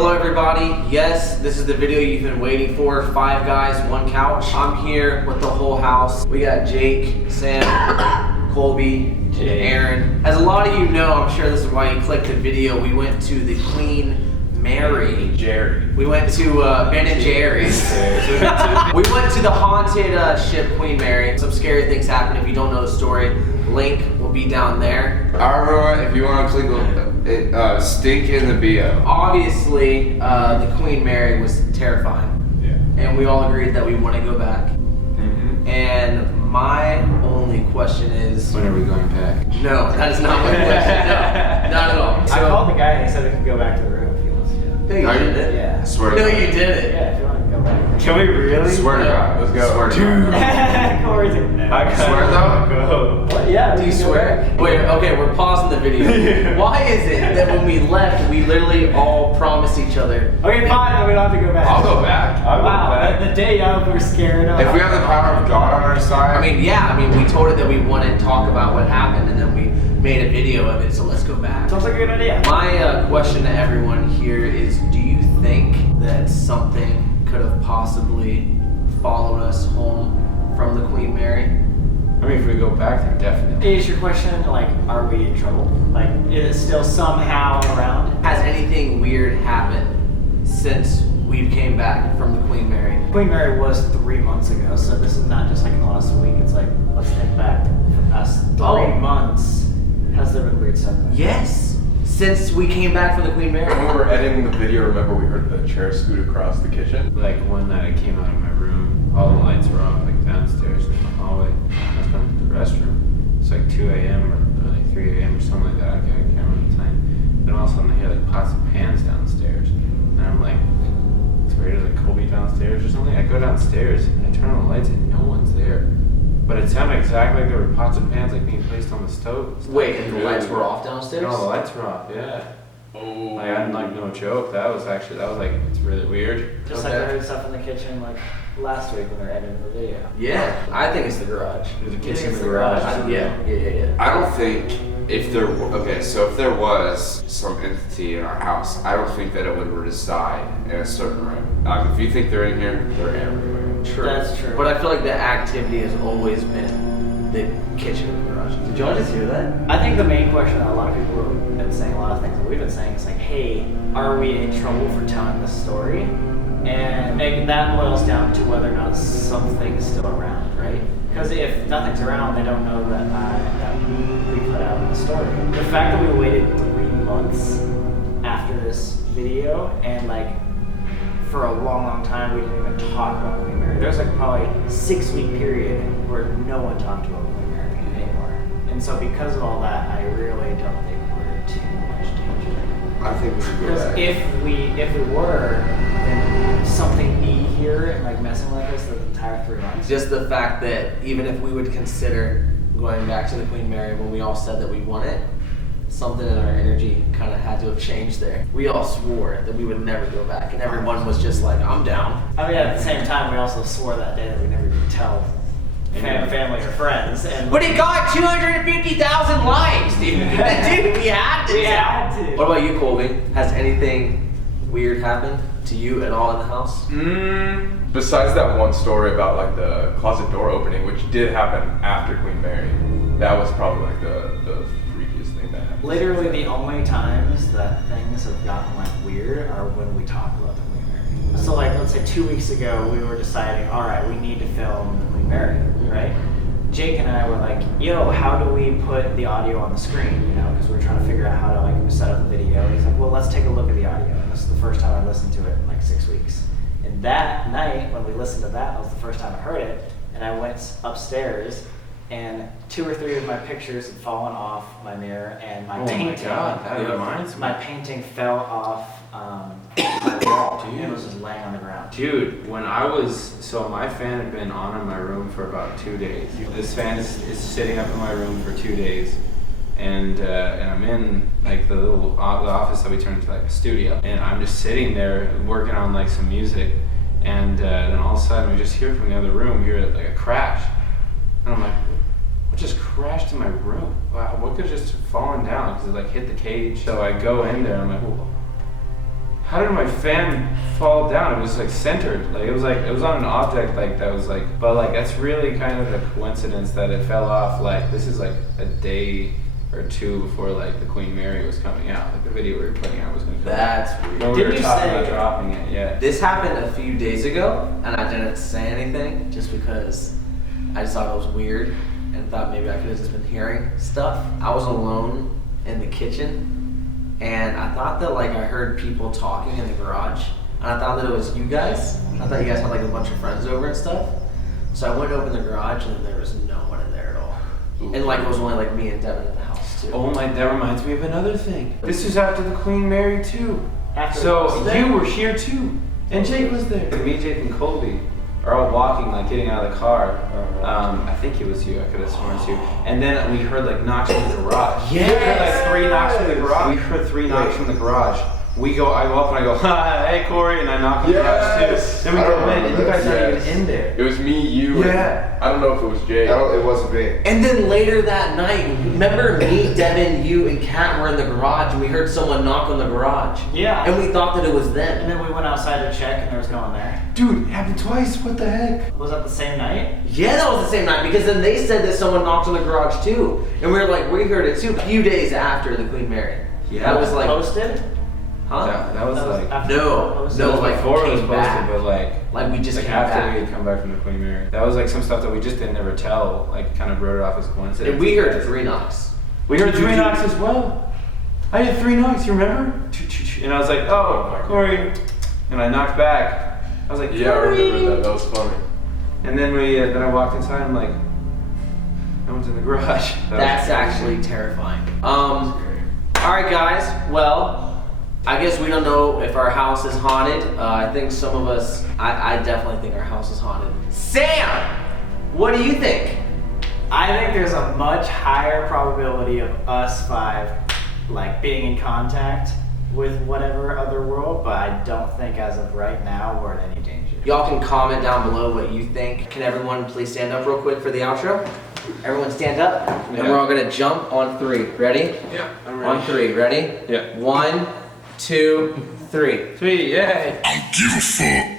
Hello everybody, yes, this is the video you've been waiting for. 5 guys, 1 couch. I'm here with the whole house. We got Jake, Sam, Colby, and Aaron. As a lot of you know, I'm sure this is why you clicked the video, we went to the Queen Mary. Jerry. We went to Ben and Jerry's. We went to the haunted ship Queen Mary. Some scary things happened. If you don't know the story, link will be down there. Alright, if you want to click it, stink in the bio. Obviously, the Queen Mary was terrifying. Yeah. And we all agreed that we want to go back. Mm-hmm. And my only question is... When are we going back? No, that is not my question. No, not at all. I called the guy and he said we can go back to the room if he wants to. No, you didn't. Yeah. Swear to No, God. you didn't. Yeah, if you want to go back. Can we really? Swear to God. Let's go. Swear to God. Corey's like, no. I Swear though? Go. What? Yeah. Do we you can go swear? back. Wait, okay, we're pausing the video. Why is it that when we left, we literally all promised each other? Okay, fine, then we don't have to go back. I'll go back. Wow, the day of, we're scared of. If we have the power of God on our side. I mean, yeah, we told her that we wanted to talk about what happened, and then we made a video of it, so let's go back. Sounds like a good idea. My question to everyone here is, do you think that something could have possibly followed us home from the Queen Mary? I mean, if we go back, then definitely. Is your question, like, are we in trouble? Like, is it still somehow around? Has anything weird happened since we came back from the Queen Mary? Queen Mary was 3 months ago, so this is not just like in the last week. It's like, let's think back. For the past 3 months, has there been weird stuff? Yes, since we came back from the Queen Mary. When we were editing the video, remember we heard the chair scoot across the kitchen? Like one night I came out of my room, all the lights were off, like downstairs in the hallway. I was going to the restroom. It's like 2 a.m. or like 3 a.m. or something like that. Okay, I can't remember the time. Then all of a sudden I hear like pots and pans downstairs. And I'm like, it's weird, like Colby downstairs or something. I go downstairs and I turn on the lights and no one's there. But it sounded exactly like there were pots and pans like being placed on the stove. Wait, and the lights were off downstairs? No, the lights were off, yeah. Oh. Like, I like no joke. That was like, it's really weird. Just like I heard stuff in the kitchen like last week when we were editing the video. Yeah, I think it's the garage. There's a You kitchen think in it's the the garage. garage? Yeah. I don't think if there so if there was some entity in our house, I don't think that it would reside in a certain room. If you think they're in here, they're everywhere. True. That's true. But I feel like the activity has always been the kitchen and the garage. Did y'all just hear that? I think the main question that a lot of people have been saying, a lot of things that we've been saying, is like, hey, are we in trouble for telling this story? And that boils down to whether or not something is still around, right? Because if nothing's around, they don't know that we put out in the story. The fact that we waited 3 months after this video and like for a long time we didn't even talk about Queen Mary. There's like probably a 6-week period where no one talked about Queen Mary anymore. And so because of all that, I really don't think we're in too much danger. I think we should go Because back. if we were, then something be here and like messing with us the entire 3 months. Just the fact that even if we would consider going back to the Queen Mary when we all said that we want it, something in our energy kind of had to have changed there. We all swore that we would never go back, and everyone was just like, I'm down. I mean, at the same time, we also swore that day that we never would tell family or friends. And But it got 250,000 likes, dude. Dude, we had to. We had to. What about you, Colby? Has anything weird happened to you at all in the house? Besides that one story about like the closet door opening, which did happen after Queen Mary, that was probably like the freakiest thing that happened. literally the only times that things have gotten like weird are when we talk about the Queen Mary. So like, let's say 2 weeks ago, we were deciding, all right, we need to film the Queen Mary, right? Jake and I were like, yo, how do we put the audio on the screen, you know, because we're trying to figure out how to like set up the video. And he's like, well, let's take a look at the audio. And this is the first time I listened to it in like 6 weeks. And that night, when we listened to that was the first time I heard it. And I went upstairs, and 2 or 3 of my pictures had fallen off my mirror, and my painting. Oh my god, that reminds me. My painting fell off my wall, and it was just laying on the ground. Dude, when I was, so my fan had been on in my room for about 2 days. This fan is sitting up in my room for 2 days. And I'm in like the office that we turned into like a studio. And I'm just sitting there working on like some music. And then all of a sudden we just hear from the other room, we hear like a crash. And I'm like, what just crashed in my room? Wow, what could have just fallen down? Because it like hit the cage. So I go in there and I'm like, well, how did my fan fall down? It was like centered, like it was on an object like that was like, but like that's really kind of a coincidence that it fell off. Like this is like a day or two before like the Queen Mary was coming out. Like the video we were putting out was going to come out. That's weird. When we Didn't were you talking say- about dropping it, yeah. This happened a few days ago, and I didn't say anything just because I just thought it was weird and thought maybe I could have just been hearing stuff. I was alone in the kitchen, and I thought that like I heard people talking in the garage, and I thought that it was you guys. I thought you guys had like a bunch of friends over and stuff. So I went to open the garage, and there was no one in there at all. And like it was only like me and Devin at the house too. Oh my, that reminds me of another thing. This was after the Queen Mary too. After So the- you were here too, and Jake was there. Me, Jake, and Colby are all walking, like getting out of the car. I think it was you. I could have sworn it's you. And then we heard like knocks from the garage. Yes! We heard like 3 knocks from the garage. We heard 3 knocks from the garage. I go up and I go, hey Corey, and I knock on the garage Yes! too. Then we I go remember in, and you guys this, aren't yes. even in there. It was me, you, Yeah. and I don't know if it was Jay. It wasn't me. And then later that night, remember me, Devin, you, and Kat were in the garage, and we heard someone knock on the garage. Yeah. And we thought that it was And them. then we went outside to check, and there was no one there. Dude, it happened twice. What the heck? Was that the same night? Yeah, that was the same night, because then they said that someone knocked on the garage too. And we were like, we heard it too, a few days after the Queen Mary. Yeah. That was like, Posted? huh? That was like. after No, posted? no, like before it was came posted, back. but like Like we just like came after back. we had come back from the Queen Mary. That was like some stuff that we just didn't ever tell. Like kind of wrote it off as coincidence. And we heard 3 knocks. We heard 3 knocks as well. I had 3 knocks. You remember? And I was like, oh, Corey. And I knocked back. I was like, Yeah, I Corey. remember that. That was funny. And then then I walked inside. I'm like, no one's in the garage. That was That's crazy. actually terrifying. Alright guys, well, I guess we don't know if our house is haunted. I think some of us, I definitely think our house is haunted. Sam! What do you think? I think there's a much higher probability of us 5 like being in contact with whatever other world, but I don't think as of right now we're in any danger. Y'all can comment down below what you think. Can everyone please stand up real quick for the outro? Everyone stand up, and Yeah. we're all gonna jump on 3. Ready? Yeah, I'm On 3, ready? Yeah. 1, 2, 3. 3, yay. I don't give a fuck.